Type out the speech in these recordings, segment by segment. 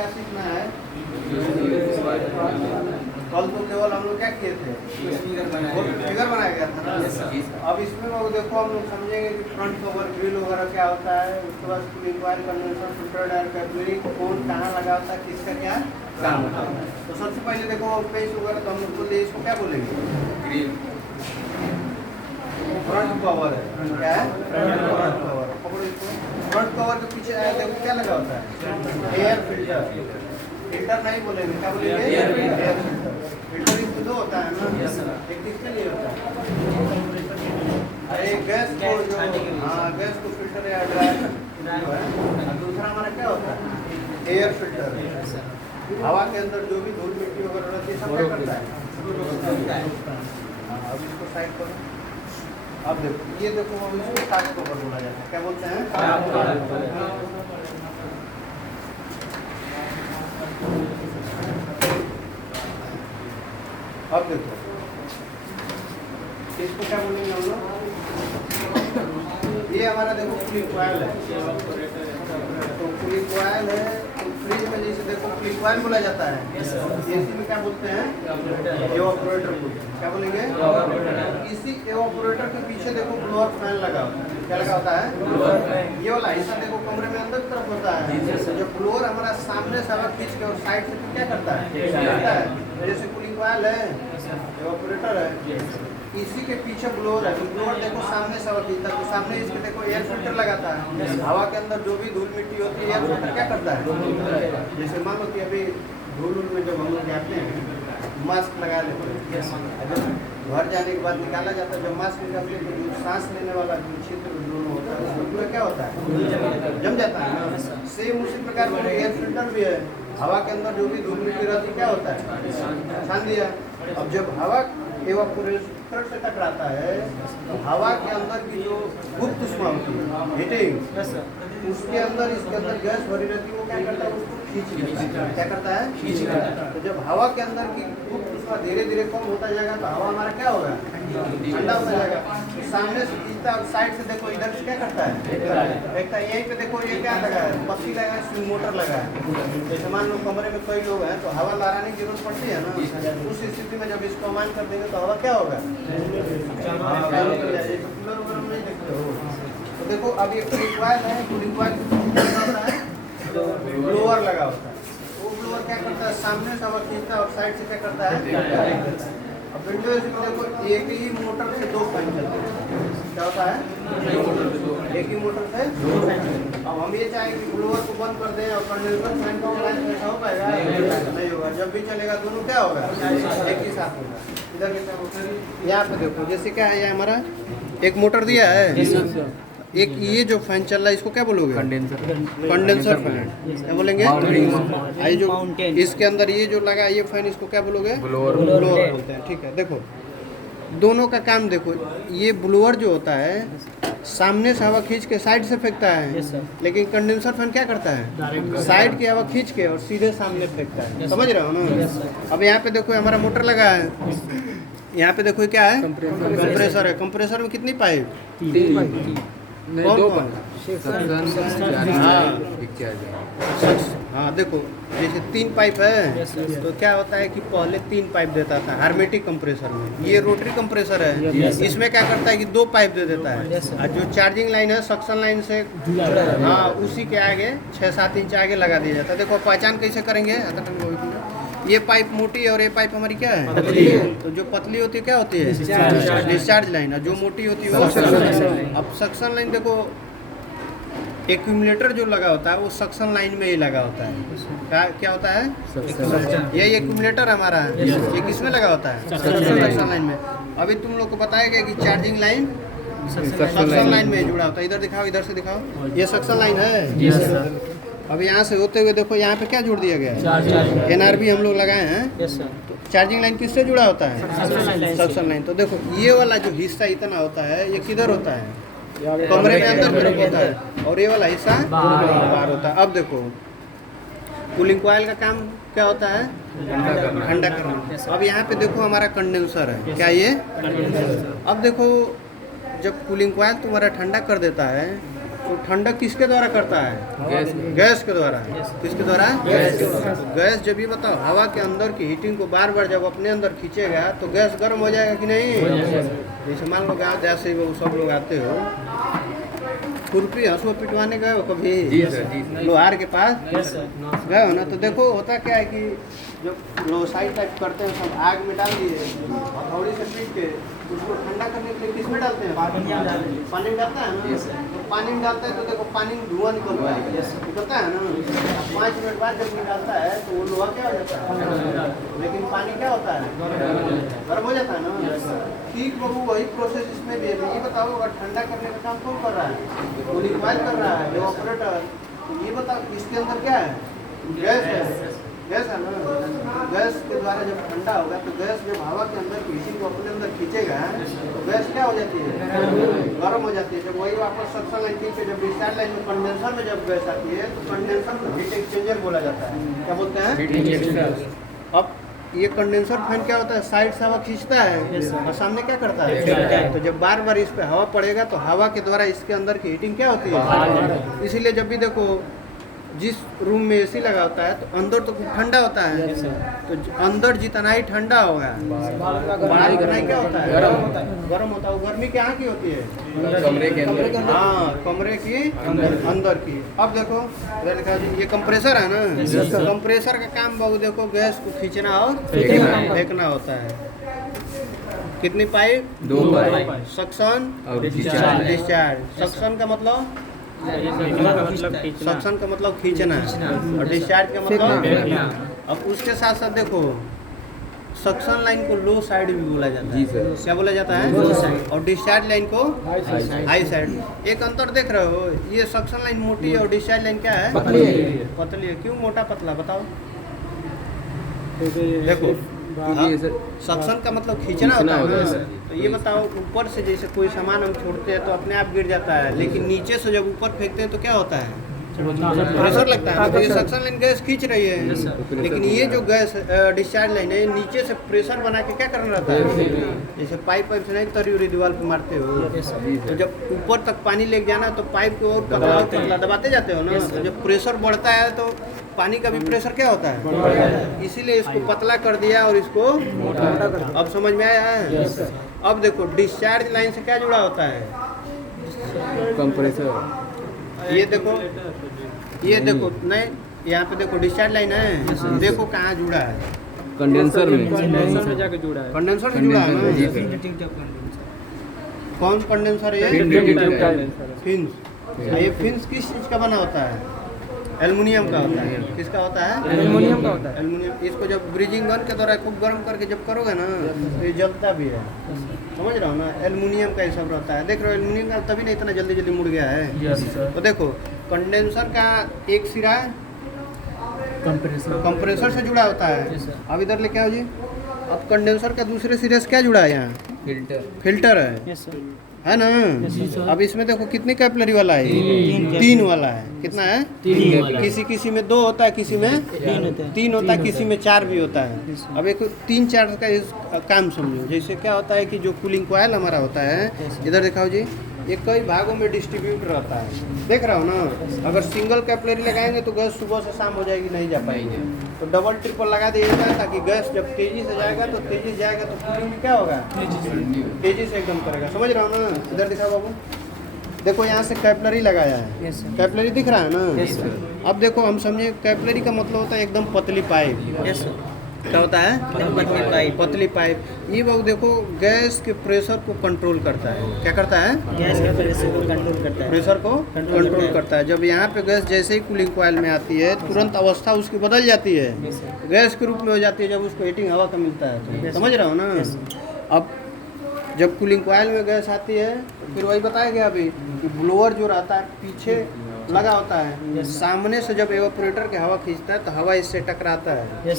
क्या सीखना है? कल तो केवल हम लोग क्या किए थे? फिगर बनाया गया था ना। अब इसमें वो देखो हम लोग समझेंगे कि फ्रंट कवर ग्रिल वगैरह क्या होता है, उसके बाद इंक्वायर कंडेंसर फिल्टर डायर कैपिलरी कौन कहाँ लगा होता है, किसका क्या काम होता है। तो सबसे पहले देखो पेज वगैरह तो हम लोग बोले इसको क्या बोलेंगे? फ्रंट कवर है। क्या है? Front cover. पकड़ो इसको। फ्रंट कवर के पीछे देखो क्या लगा होता है? Air filter. फिल्टर नहीं बोलेंगे, क्या बोलेंगे? Air filter. फिल्टर इसमें दो होता है ना, एक किसके लिए होता है? अरे गैस को जो गैस को फिल्टर या ड्रायर है। दूसरा हमारा क्या होता है? Air filter. हवा के अंदर जो भी धूल मिट्टी वगैरह रहती है सब क्या करता है? अब इसको साइड करो। अब देखो ये देखो अब इसको काट कवर बोला जाता है। क्या बोलते हैं? अब देखो इसको क्या बोलेंगे हम लोग? ये हमारा देखो क्लिक कॉइल है। तो क्लिक कॉइल है तो फ्रिज में जैसे देखो क्लिक कॉइल बोला जाता है, एसी में क्या बोलते हैं? एवापोरेटर बोलते हैं। क्या बोलेंगे? इसी एवापोरेटर के पीछे देखो ब्लोअर फैन लगा होता है। क्या लगा होता है? ये वाला हिस्सा देखो कमरे में अंदर तरफ होता है। जो ब्लोअर हमारा सामने से हवा खींच के और साइड से क्या करता है? जैसे कूलिंग कॉइल है, एवापोरेटर है, इसी के पीछे ब्लोअर है। तो ब्लोअर देखो सामने से हवा खींचता है, तो सामने इसके देखो एयर फिल्टर लगाता है। हवा के अंदर जो भी धूल मिट्टी होती है एयर फिल्टर क्या करता है? जैसे मान लो कि अभी धूल में जब हम लोग जाते हैं मास्क लगा लेते हैं, जब घर जाने के बाद निकाला जाता है, जब मास्क निकालते हैं तो सांस लेने वाला जो क्षेत्र दोनों होता है उसमें पूरा क्या होता है? जम जाता है ना। सेम उसी प्रकार में एयर फिल्टर भी है। हवा के अंदर जो भी धूल मिट्टी रहती है क्या होता है? छान दिया। अब जब हवा एवापोरेटर से टकराता है तो हवा के अंदर की जो गुप्त ऊष्मा होती है हीटिंग, उसके अंदर इसके अंदर गैस भरी रहती है, वो क्या करता है? उसको खींच लेता है। क्या करता है? खींच लेता है। तो जब हवा के अंदर की गुप्त ऊष्मा धीरे धीरे कम होता जाएगा तो हवा हमारा क्या होगा? ठंडा होता जाएगा। तो सामने से खींचता है और साइड से देखो इधर से क्या करता है? देखता है। यहीं पे देखो ये क्या लगा है? पत्ती लगा है, स्विंग मोटर लगा है। जैसे मान लो कमरे में कई लोग हैं तो हवा लहराने की जरूरत पड़ती है ना, उस स्थिति में जब इसको ऑन कर देंगे तो हवा क्या होगा? नहीं देखते हो। तो देखो अब ये कूलिंग कॉइल है, कूलिंग कॉइल ब्लोअर लगा होता है। वो ब्लोअर क्या करता है? सामने से हवा खींचता है और साइड से क्या करता है? अब विंडोज में देखो एक ही मोटर से दो फैन चलते हैं। क्या होता है? एक ही मोटर से दो फैन। अब हम ये चाहें कि ब्लोअर को बंद कर दें और कंडेंसर फैन का ऑनलाइन ऐसा हो पाएगा? नहीं होगा। जब भी चलेगा दोनों क्या होगा? एक ही साथ होगा। इधर यहाँ पे देखो जैसे क्या है, ये हमारा एक मोटर दिया है, एक ये जो फैन चल रहा है इसको क्या बोलोगे? Condenser fan. क्या बोलेंगे? ये जो इसके अंदर ये जो लगा है ये फैन, इसको क्या बोलोगे? ब्लोअर बोलते हैं। ठीक है। देखो दोनों का काम देखो, ये ब्लोअर जो होता है सामने से हवा खींच के साइड से फेंकता है, लेकिन कंडेंसर फैन क्या करता है? साइड की हवा खींच के और सीधे सामने फेंकता है। समझ रहे हो ना? अब यहाँ पे देखो हमारा मोटर लगा है, यहाँ पे देखो क्या है? कंप्रेसर है। कंप्रेसर में कितनी पाइप? हाँ देखो जैसे 3 पाइप है तो क्या होता है कि पहले 3 पाइप देता था हार्मेटिक कंप्रेसर में। ये रोटरी कंप्रेसर है, इसमें क्या करता है कि 2 पाइप दे देता है। और जो चार्जिंग लाइन है सक्शन लाइन से उसी के आगे 6-7 इंच आगे लगा दिया जाता है। देखो पहचान कैसे करेंगे? ये पाइप मोटी है और ये पाइप हमारी क्या है? तो जो पतली होती है क्या होती है? Discharge line. और जो मोटी होती है वो सक्शन लाइन। अब सक्शन लाइन देखो एक्यूमुलेटर जो लगा होता है वो सक्शन लाइन में ही लगा होता है। क्या होता है? ये एक्यूमुलेटर हमारा है, ये किसमें लगा होता है? सक्शन लाइन में। अभी तुम लोग को बताया कि चार्जिंग लाइन सक्शन लाइन में जुड़ा होता है। इधर दिखाओ, इधर से दिखाओ, ये सक्शन लाइन है। अब यहाँ से होते हुए देखो यहाँ पे क्या जोड़ दिया गया है? NRB हम लोग लगाए हैं। तो चार्जिंग लाइन किससे जुड़ा होता है? Suction line. तो देखो ये वाला जो हिस्सा इतना होता है ये किधर होता है? कमरे में अंदर तरफ होता है, और ये वाला हिस्सा बाहर होता है। अब देखो कूलिंग कॉइल का काम क्या होता है? ठंडा करना। अब यहाँ पे देखो हमारा कंडेंसर है। क्या ये? अब देखो जब कूलिंग कॉइल तुम्हारा ठंडा कर देता है तो ठंडक किसके द्वारा करता है? गैस के द्वारा। किसके द्वारा? तो गैस जब ये बताओ हवा के अंदर की हीटिंग को बार बार जब अपने अंदर खींचेगा तो गैस गर्म हो जाएगा कि नहीं? जैसे मान लो गाँव जैसे वो सब लोग आते हो, खुरपी हंसुआ पिटवाने गए हो कभी? लोहार के पास गए हो ना, तो देखो होता क्या है कि जब लोसाई टाइप करते हैं सब आग में डाल दिए, हथौड़ी से पीट के उसको ठंडा करने के लिए किस में डालते हैं? पानी में डालता है ना। तो पानी में डालता है तो देखो पानी में धुआं निकलता है, निकलता है ना। 5 मिनट बाद जब निकालता है तो वो लोहा क्या हो जाता है, लेकिन पानी क्या होता है? गर्म हो जाता है ना। ठीक बाबू वही प्रोसेस इसमें भी है। ये बताओ अगर ठंडा करने का काम कौन कर रहा है? कूलिंग कॉइल कर रहा है, ऑपरेटर। तो ये बताओ इसके अंदर क्या है? गैस है। गैस है ना। गैस के द्वारा जब ठंडा होगा तो गैस जब हवा के अंदर हीटिंग को अपने अंदर खींचेगा तो गैस क्या हो जाती है? गर्म हो जाती है। जब वही वापस सक्शन लाइन खींच के जब डिस्चार्ज लाइन में कंडेंसर में जब गैस आती है तो कंडेंसर को हीट एक्सचेंजर बोला जाता है। क्या बोलते हैं? अब ये कंडेंसर फैन क्या होता है? साइड से हवा खींचता है और सामने क्या करता है? तो जब बार बार इस पे हवा पड़ेगा तो हवा के द्वारा इसके अंदर की हीटिंग क्या होती है? इसीलिए जब भी देखो जिस रूम में एसी लगा होता है तो अंदर तो ठंडा होता है, तो अंदर जितना ही ठंडा होगा बाहर उतना ही क्या होता है? गर्म होता है। वो गर्मी क्या की होती है? कमरे के अंदर। हाँ, कमरे की अंदर की। अब देखो इधर लिखा है ये कंप्रेसर है ना। कंप्रेसर का काम बहु देखो गैस को खींचना और फेंकना होता है। कितनी पाइप? 2 पाइप। सक्शन और डिस्चार्ज। सक्शन का मतलब सक्शन का मतलब खींचना और डिस्चार्ज का मतलब। अब उसके साथ साथ देखो सक्शन लाइन को लो साइड भी बोला जाता है। क्या बोला जाता है? और डिस्चार्ज लाइन को हाई साइड। एक अंतर देख रहे हो, ये सक्शन लाइन मोटी है और डिस्चार्ज लाइन क्या है? पतली है। क्यों मोटा पतला बताओ? देखो सक्शन का मतलब खींचना होता है ना। तो ये बताओ ऊपर से जैसे कोई सामान हम छोड़ते हैं तो अपने आप गिर जाता है, लेकिन नीचे से जब ऊपर फेंकते हैं तो क्या होता है? प्रेशर लगता है। तो ये सक्शन लाइन गैस खींच रही है, लेकिन ये जो गैस डिस्चार्ज लाइन है नीचे से प्रेशर बना के क्या करना रहता है? जैसे पाइप से नहीं तरी उरी दीवार पे मारते हो, तो जब ऊपर तक पानी लेके जाना तो पाइप को और पतला दबाते जाते हो ना। तो जब प्रेशर बढ़ता है तो पानी का भी प्रेशर क्या होता है? इसीलिए इसको पतला कर दिया और इसको अब समझ में आया है? अब देखो डिस्चार्ज लाइन से क्या जुड़ा होता है? कंप्रेसर। ये देखो नहीं, यहाँ पे देखो डिस्चार्ज लाइन है, देखो कहाँ जुड़ा है? कंडेंसर में जाके जुड़ा है। कंडेंसर से जुड़ा है ना। कौन कंडेंसर है? फिन्स। ये फिन्स किस चीज का बना होता है? एल्युमिनियम का होता है। किसका होता है? एल्युमिनियम का होता है। एल्युमिनियम। इसको जब ब्रीजिंग गन के द्वारा खूब गर्म करके जब करोगे ना तो ये जलता भी है। समझ रहा हो ना? एल्युमिनियम का ये सब रहता है। देख रहे हो एल्युमिनियम का तभी नहीं इतना जल्दी जल्दी मुड़ गया है। तो देखो कंडेंसर का एक सिरा कंप्रेसर से जुड़ा होता है। अब इधर लेके आओ जी। अब कंडेंसर का दूसरे सिरे से क्या जुड़ा है? यहाँ फिल्टर है ना। अब इसमें देखो कितनी कैपिलरी वाला है? 3 वाला है। कितना है? 3। किसी में 2 होता है, किसी में 3 होता है, किसी में 4 भी होता है। अब एक 3-4 का इस काम समझो। जैसे क्या होता है कि जो कूलिंग कॉइल हमारा होता है, इधर दिखाओ जी, ये कई भागों में डिस्ट्रीब्यूट रहता है। देख रहा हो ना। अगर सिंगल कैपिलरी लगाएंगे तो गैस सुबह से शाम हो जाएगी, नहीं जा पाएगी। तो डबल ट्रिपल लगा दिएगा ताकि गैस जब तेजी से जाएगा तो तेजी से जाएगा तो कूलिंग क्या होगा? तेजी से एकदम करेगा। समझ रहा हो ना? इधर दिखाओ बाबू, देखो यहाँ से कैपिलरी लगाया है। कैपिलरी दिख रहा है ना? अब देखो हम समझे कैपिलरी का मतलब होता है एकदम पतली पाइप। क्या होता है? पतली पाइप। ये बाबू देखो गैस के प्रेशर को कंट्रोल करता है। क्या करता है? गैस के प्रेशर को कंट्रोल करता है। प्रेशर को कंट्रोल करता है। जब यहाँ पे गैस जैसे ही कूलिंग कॉइल में आती है तुरंत अवस्था उसकी बदल जाती है, गैस के रूप में हो जाती है जब उसको हीटिंग हवा का मिलता है। तो समझ रहा हो ना? अब जब कूलिंग कॉइल में गैस आती है तो फिर वही बताया गया अभी कि ब्लोअर जो रहता है पीछे लगा होता है। सामने से जब एवापोरेटर के हवा खींचता है तो हवा इससे टकराता है।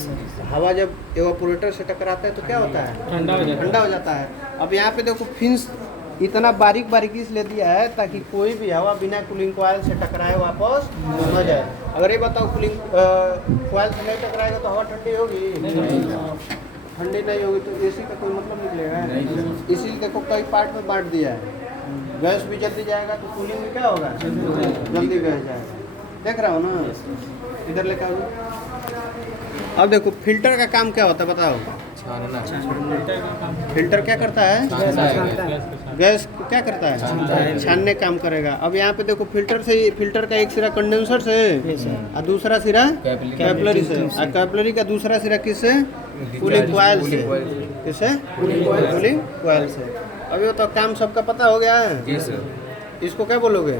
हवा जब एवापोरेटर से टकराता है तो क्या होता है? ठंडा हो जाता है। अब यहाँ पे देखो फिन्स इतना बारीकी से ले दिया है ताकि कोई भी हवा बिना कूलिंग कॉइल से टकराए वापस न जाए। अगर ये बताओ कूलिंग कॉइल से नहीं टकराएगा तो हवा ठंडी होगी? ठंडी नहीं होगी तो एसी का कोई मतलब निकलेगा? इसीलिए देखो कई पार्ट में बांट दिया है। गैस भी जल्दी जाएगा तो कूलिंग में क्या होगा, जल्दी गैस जाएगा। देख रहा हो ना, इधर लेकर आओ। अब देखो फिल्टर का काम क्या होता है बताओ। फिल्टर क्या करता है, गैस को क्या करता है, छानने काम करेगा। अब यहाँ पे देखो फिल्टर से, फिल्टर का एक सिरा कंडेंसर से और दूसरा सिरा कैपिलरी से, और कैपिलरी का दूसरा सिरा किससे, कूलिंग कॉइल से। किससे, कूलिंग कॉइल से। अभी वो तो काम सबका पता हो गया है। इसको क्या बोलोगे,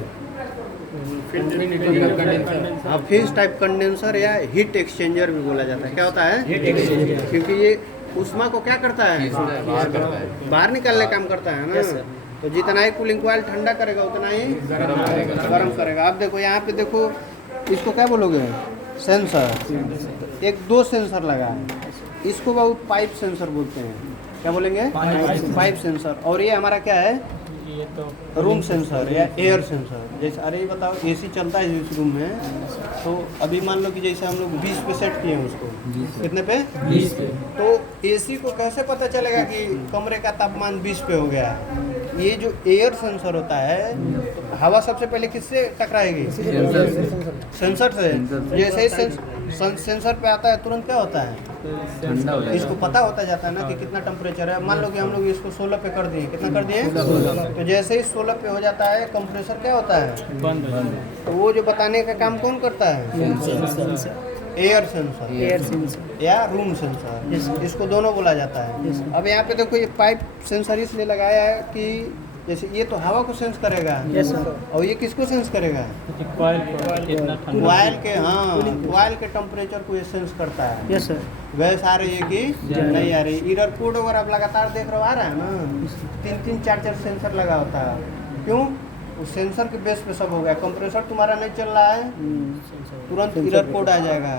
हाँ फिन्स टाइप कंडेंसर या हीट एक्सचेंजर भी बोला जाता है। क्या होता है, हीट एक्सचेंजर, क्योंकि ये उष्मा को क्या करता है, बाहर निकालने काम करता है ना। तो जितना ही कूलिंग कॉइल ठंडा करेगा उतना ही गर्म करेगा। अब देखो यहाँ पे देखो, इसको क्या बोलोगे, सेंसर। एक दो सेंसर लगा है, इसको वो पाइप सेंसर बोलते हैं। क्या बोलेंगे, पाइप सेंसर। और ये हमारा क्या है, ये तो रूम सेंसर या एयर सेंसर। जैसे अरे बताओ एसी चलता है इस रूम में, तो अभी मान लो कि जैसे हम लोग 20 पे सेट किए हैं उसको, कितने पे, 20 पे। तो एसी को कैसे पता चलेगा कि कमरे का तापमान 20 पे हो गया है। ये जो एयर सेंसर होता है, तो हवा सबसे पहले किससे टकराएगी, सेंसर से। जैसे ही सेंसर पे आता है तुरंत क्या होता है, ठंडा हो इसको पता होता जाता है ना कि कितना टेम्परेचर है। मान लो कि हम लोग इसको 16 पे कर दिए, कितना कर दिए, तो जैसे ही 16 पे हो जाता है कंप्रेसर क्या होता है, बंद। तो वो जो बताने का काम कौन करता है, एयर सेंसर या रूम सेंसर, इसको दोनों बोला जाता है। अब यहाँ पे देखो ये पाइप सेंसर इसलिए लगाया है कि जैसे ये तो हवा को सेंस करेगा, और ये किसको सेंस करेगा, कॉइल के, हाँ कॉइल के टेम्परेचर को ये सेंस करता है। गैस आ रही है कि नहीं आ रही। इधर कोड अगर आप लगातार देख रहे हो आ रहा है ना, 3-3 4-4 सेंसर लगा होता है। क्यों, उस सेंसर के बेस पे सब हो गया। कंप्रेसर तुम्हारा नहीं चल रहा है, तुरंत इधर कोड आ जाएगा।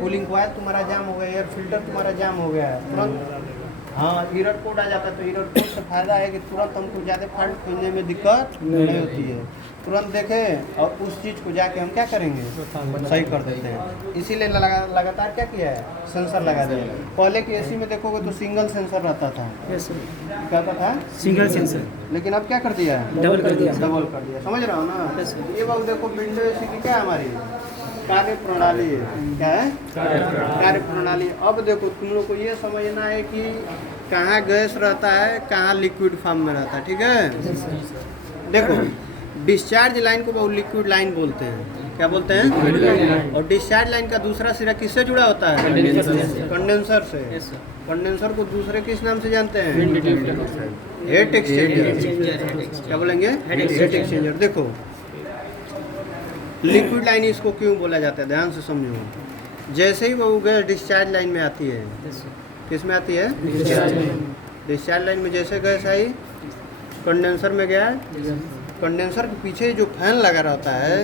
कूलिंग कॉइल तुम्हारा जाम हो गया, एयर फिल्टर तुम्हारा जाम हो गया, तुरंत हाँ इरर कोड आ जाता है। तो इरर कोड से फायदा है कि तुरंत हमको ज़्यादा फॉल्ट खोजने में दिक्कत नहीं होती है। तुरंत देखें और उस चीज़ को जाके हम क्या करेंगे, सही कर देते हैं। इसीलिए लगातार क्या किया है, सेंसर लगा दिया। पहले की एसी में देखोगे तो सिंगल सेंसर रहता था, क्या था, सिंगल सेंसर। लेकिन अब क्या कर दिया है, डबल कर दिया, समझ रहा हो ना। ये बात देखो, विंडो एसी की क्या है, हमारी कार्य प्रणाली है। क्या है, कार्य प्रणाली। अब देखो तुम लोग को ये समझना है कि कहाँ गैस रहता है, कहाँ लिक्विड फॉर्म में रहता है। ठीक है, देखो डिस्चार्ज लाइन को बहुत लिक्विड लाइन बोलते हैं। क्या बोलते हैं, और डिस्चार्ज लाइन का दूसरा सिरा किससे जुड़ा होता है, कंडेंसर से। कंडेंसर को दूसरे किस नाम से जानते हैं, हीट एक्सचेंजर। क्या बोलेंगे, हीट एक्सचेंजर। देखो लिक्विड लाइन इसको क्यों बोला जाता है, ध्यान से समझो। जैसे ही वो गैस डिस्चार्ज लाइन में आती है, किस में आती है, डिस्चार्ज लाइन में जैसे गैस आई, कंडेंसर में गया, कंडेंसर के पीछे जो फैन लगा रहता है,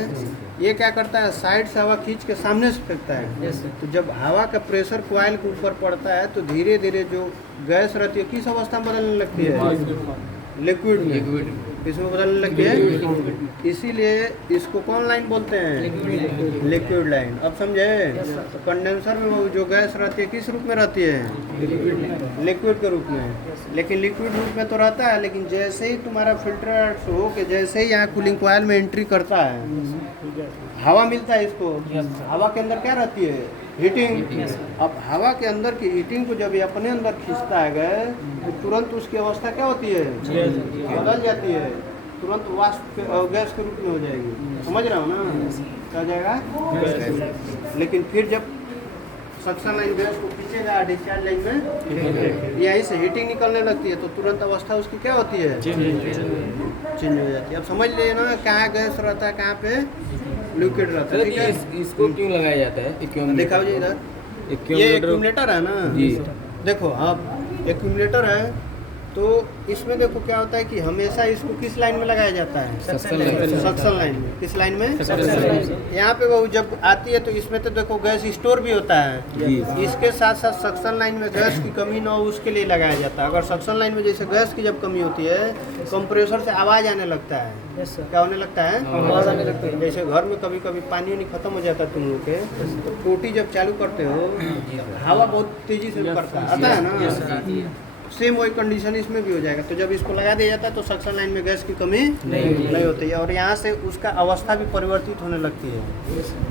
ये क्या करता है, साइड से हवा खींच के सामने से फेंकता है। तो जब हवा का प्रेशर कॉइल के ऊपर पड़ता है तो धीरे धीरे जो गैस रहती है किस अवस्था में बदलने लगती है, लिक्विड में, इसमें बदलने लगती है। इसीलिए इसको कौन लाइन बोलते हैं, लिक्विड लाइन। अब समझे, तो कंडेंसर में वो जो गैस रहती है किस रूप में रहती है, लिक्विड के रूप में। लेकिन लिक्विड रूप में तो रहता है, लेकिन जैसे ही तुम्हारा फिल्टर हो के जैसे ही यहाँ कूलिंग कॉइल में एंट्री करता है, हवा मिलता है इसको, हवा के अंदर क्या रहती है, हीटिंग। अब हवा के अंदर की हीटिंग को जब ये अपने अंदर खींचता है गैस, तो तुरंत उसकी अवस्था क्या होती है, बदल जाती है, तुरंत वाष्प गैस के रूप में हो जाएगी। समझ रहा हो ना, क्या हो जाएगा। लेकिन फिर जब सक्शन लाइन गैस को खींचेगा डिस्चार्ज लाइन में, यहीं से हीटिंग निकलने लगती है, तो तुरंत अवस्था उसकी क्या होती है, चेंज हो जाती है। अब समझ लिए ना, कहाँ गैस रहता है, कहाँ पे लिक्विड रहता है। ठीक है, इसको क्यों लगाया जाता है, दिखाओ जी इधर, ये एक्यूमुलेटर है ना जी। देखो अब एक्यूमुलेटर है, तो इसमें देखो क्या होता है कि हमेशा इसको किस लाइन में लगाया जाता है, सक्शन लाइन में। किस लाइन में, यहाँ पे वो जब आती है तो इसमें तो देखो गैस स्टोर भी होता है, इसके साथ साथ सक्शन लाइन में गैस की कमी ना हो उसके लिए लगाया जाता है। अगर सक्शन लाइन में जैसे गैस की जब कमी होती है, कंप्रेसर से आवाज़ आने लगता है। क्या होने लगता है, आवाज़ आने लगती है। जैसे घर में कभी कभी पानी नहीं खत्म हो जाता तुम लोग के, तो टोटी जब चालू करते हो हवा बहुत तेजी से करता है, आता है ना, सेम वही कंडीशन इसमें भी हो जाएगा। तो जब इसको लगा दिया जाता है तो सक्शन लाइन में गैस की कमी नहीं होती है और यहाँ से उसका अवस्था भी परिवर्तित होने लगती है।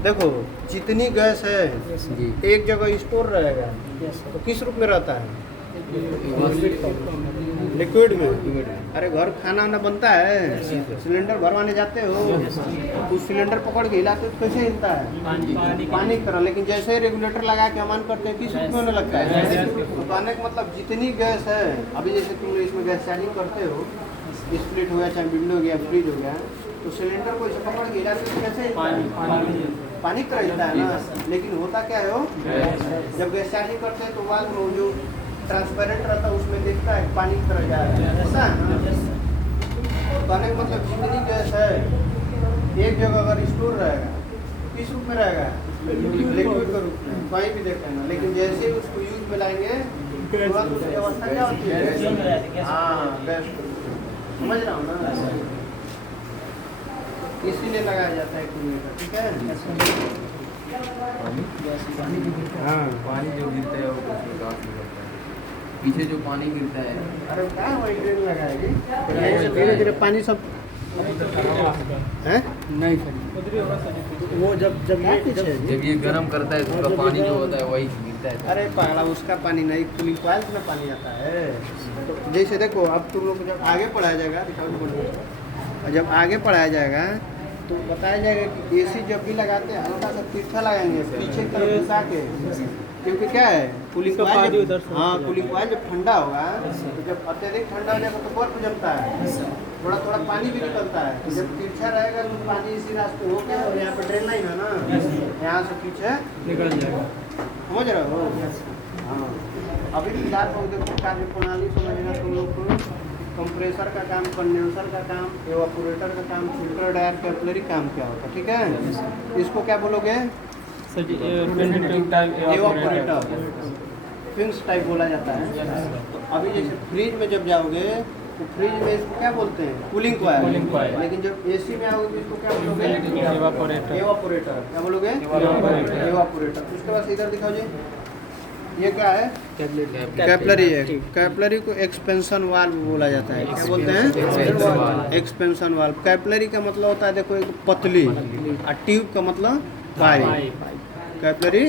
देखो जितनी गैस है जी एक जगह स्टोर रहेगा तो किस रूप में रहता है? लिक्विड में। अरे घर खाना वाना बनता है, सिलेंडर भरवाने जाते हो तो सिलेंडर पकड़ के हिलाते हो तो कैसे हिलता है? पानी की तरह। लेकिन जैसे ही रेगुलेटर लगा के अमान करते हैं किस रूप में होने लगता है? तो कहने का मतलब जितनी गैस है, अभी जैसे तुम इसमें गैस चार्जिंग करते हो, स्प्लिट हो गया, चाहे विंडो हो गया, फ्रीज हो गया, तो सिलेंडर को इसे पकड़ के हिलाते हो तो कैसे हिलता है? पानी की तरह हिलता है ना। लेकिन होता क्या है वो, जब गैस चार्जिंग करते हैं तो वाल्व में जो ट्रांसपेरेंट रहता है उसमें दिखता है पानी की तरह जा रहा है, ऐसा है ना। कहने का मतलब जितनी गैस है एक जगह अगर स्टोर रहेगा किस रूप में रहेगा? लिक्विड के रूप में, कहीं भी देख लेना। लेकिन जैसे ही उसको यूज में लाएंगे तुरंत उसकी अवस्था क्या होती है? हाँ, गैस। समझ रहा हूँ ना, इसीलिए लगाया जाता है कूलर, ठीक है। हाँ, पानी जो गिरता है वो कुछ काफी होता है, पीछे जो पानी गिरता है। अरे क्या वही ड्रेन लगाएगी, धीरे धीरे पानी सब है नहीं सर, वो जब ये गर्म करता है तो उसका पानी जो होता है वही गिरता है। अरे पागला, उसका पानी नहीं, कूलिंग कॉइल में पानी आता है। तो जैसे देखो अब तुम लोग को जब आगे पढ़ाया जाएगा, दिखाओ, जब आगे पढ़ाया जाएगा तो बताया जाएगा कि एसी जब भी लगाते हैं हल्का सा तिरछा लगाएंगे पीछे की तरफ घुसा के, क्योंकि क्या है कूलिंग कॉइल, हाँ कूलिंग कॉइल जब ठंडा होगा तो जब अत्यधिक ठंडा हो जाएगा तो बर्फ जमता है, थोड़ा थोड़ा पानी भी निकलता है। तो जब तिरछा रहेगा तो पानी इसी रास्ते हो गया और यहाँ पर ड्रेन लाइन है ना, यहाँ से पीछे निकल जाएगा। समझ रहे हो? हाँ, अभी फिलहाल बहुत देखो कार्य प्रणाली समझना तुम लोग को। कंप्रेसर का काम, कंडेंसर का काम, एवापोरेटर का काम, फिल्टर डायर, कैपिलरी काम क्या होता है, ठीक है। इसको क्या बोलोगे? एवापोरेटर, फिंस टाइप बोला जाता है। तो अभी जैसे फ्रिज में जब जाओगे तो फ्रिज में इसको क्या बोलते हैं? Cooling coil. लेकिन जब एसी में आओगे तो इसको क्या बोलोगे? एवापोरेटर। क्या बोलोगे? एवापोरेटर। उसके बाद इधर दिखाओ जी, ये क्या है? कैपिलरी है। कैपिलरी को एक्सपेंशन वाल्व बोला जाता है। क्या बोलते हैं? Expansion valve. कैपिलरी का मतलब होता है देखो एक पतली, और ट्यूब का मतलब पाइप। कैपिलरी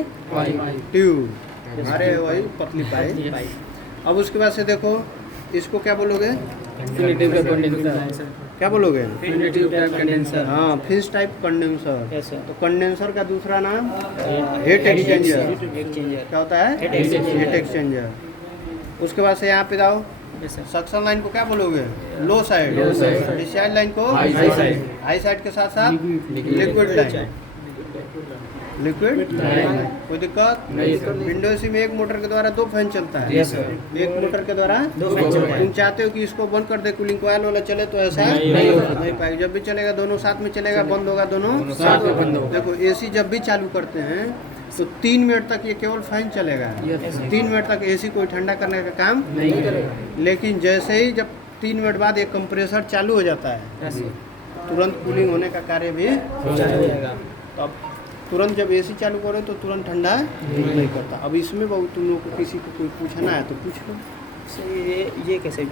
ट्यूब, अरे वही पतली पाइप। अब उसके बाद से देखो इसको क्या बोलोगे? क्या बोलोगे? हाँ, फिंस टाइप कंडेंसर। तो कंडेंसर का दूसरा नाम हीट एक्सचेंजर। क्या होता है? Heat exchanger. उसके बाद से यहाँ पे जाओ, सक्शन लाइन को क्या बोलोगे? लो साइड। डिस्चार्ज लाइन को हाई साइड के साथ साथ लिक्विड लाइन। लिक्विड कोई दिक्कत नहीं। विंडो एसी में एक मोटर के द्वारा 2 फैन चलता है। एक मोटर के द्वारा 2 फैन चलता है। तुम चाहते हो कि इसको बंद कर दे, कूलिंग कॉइल वाला चले, तो ऐसा नहीं पाएगा। जब भी चलेगा दोनों साथ में चलेगा, बंद होगा दोनों साथ में बंद होगा। देखो एसी जब भी चालू करते हैं तो 3 मिनट तक ये केवल फैन चलेगा। 3 मिनट तक एसी कोई ठंडा करने का काम नहीं करेगा। लेकिन जैसे ही जब 3 मिनट बाद एक कंप्रेसर चालू हो जाता है तुरंत कूलिंग होने का कार्य भी हो जाएगा। तो तुरंत जब एसी चालू करो तो तुरंत ठंडा नहीं करता। अब इसमें बहुत तुम लोग को किसी को कोई पूछना है तो पूछ लो। ये कैसे